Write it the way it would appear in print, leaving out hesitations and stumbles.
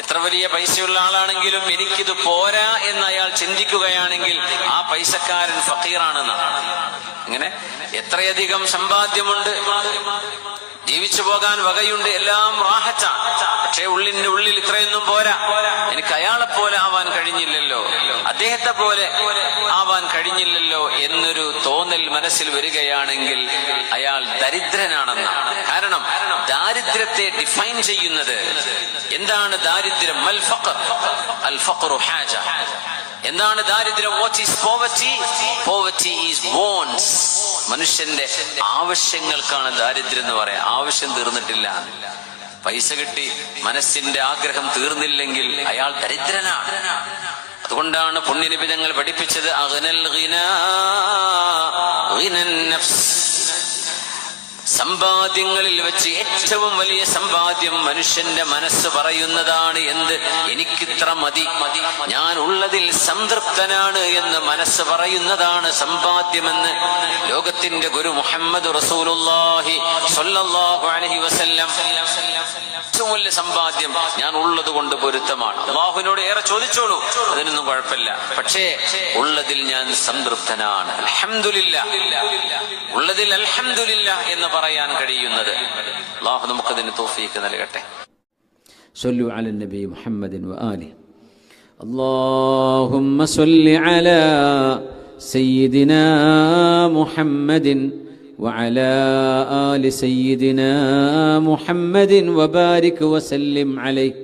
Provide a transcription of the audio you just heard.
എത്ര വലിയ പൈസയുള്ള ആളാണെങ്കിലും എനിക്കിത് പോരാ എന്ന് അയാൾ ചിന്തിക്കുകയാണെങ്കിൽ ആ പൈസക്കാരൻ ഫഖീറാണെന്നാണ്. ഇങ്ങനെ എത്രയധികം സമ്പാദ്യമുണ്ട്, ജീവിച്ചു പോകാൻ വകയുണ്ട്, എല്ലാം റാഹത്താണ്. പക്ഷേ ഉള്ളിന്റെ ഉള്ളിൽ ഇത്രയൊന്നും പോരാ, എനിക്ക് അയാളെ പോലെ ആവാൻ കഴിഞ്ഞില്ലല്ലോ, അദ്ദേഹത്തെ പോലെ ആവാൻ കഴിഞ്ഞില്ലല്ലോ എന്നൊരു തോന്നൽ മനസ്സിൽ വരികയാണെങ്കിൽ അയാൾ ദരിദ്രനാണെന്നാണ്. കാരണം ദാരിദ്ര്യത്തെ ഡിഫൈൻ ചെയ്യുന്നത് എന്താണ്? ദാരിദ്ര്യം മൽ ഫഖർ, അൽ ഫഖറു ഹാജ. എന്താണ് ദാരിദ്ര്യം? What is poverty? Poverty is wants. മനുഷ്യന്റെ ആവശ്യങ്ങൾക്കാണ് ദാരിദ്ര്യം എന്ന് പറയാം. ആവശ്യം തീർന്നിട്ടില്ല, പൈസ കിട്ടി മനസ്സിന്റെ ആഗ്രഹം തീർന്നില്ലെങ്കിൽ അയാൾ ദരിദ്രനാണ്. അതുകൊണ്ടാണ് പുണ്യനബി തങ്ങൾ പഠിപ്പിച്ചത് അഗ്നൽ ഗിനാ ഗിനൻ നഫ്സ്. സമ്പാദ്യങ്ങളിൽ വെച്ച് ഏറ്റവും വലിയ സമ്പാദ്യം മനുഷ്യന്റെ മനസ്സ് പറയുന്നതാണ്. എന്ത്? എനിക്കിത്ര മതി, ഞാൻ ഉള്ളതിൽ സംതൃപ്തനാണ് എന്ന് മനസ്സ് പറയുന്നതാണ് സമ്പാദ്യമെന്ന് ലോകത്തിന്റെ ഗുരു മുഹമ്മദ് റസൂലുള്ളാഹി സ്വല്ലല്ലാഹു അലൈഹി വസല്ലം. ഏറ്റവും വലിയ സമ്പാദ്യം ഞാൻ ഉള്ളത് കൊണ്ട് പൊരുത്തമാണ്. അല്ലാഹുവിനോട് ഏറെ ചോദിച്ചോളൂ, അതിനൊന്നും കുഴപ്പമില്ല. പക്ഷേ ഉള്ളതിൽ ഞാൻ സംതൃപ്തനാണ്, അൽഹംദുലില്ലാഹ്, ഉള്ളതിൽ അൽഹംദുലില്ലാഹ് എന്ന് പറയാൻ കഴിയുന്നത്. അല്ലാഹു നമുക്കതിന് തൗഫീഖ് നൽകട്ടെ. സ്വല്ലു അലൻ നബി മുഹമ്മദിൻ വആലിഹി. അല്ലാഹുമ്മ സ്വല്ലി അലാ സയ്യിദിനാ മുഹമ്മദിൻ وعلى آل سيدنا محمد وبارك وسلم عليه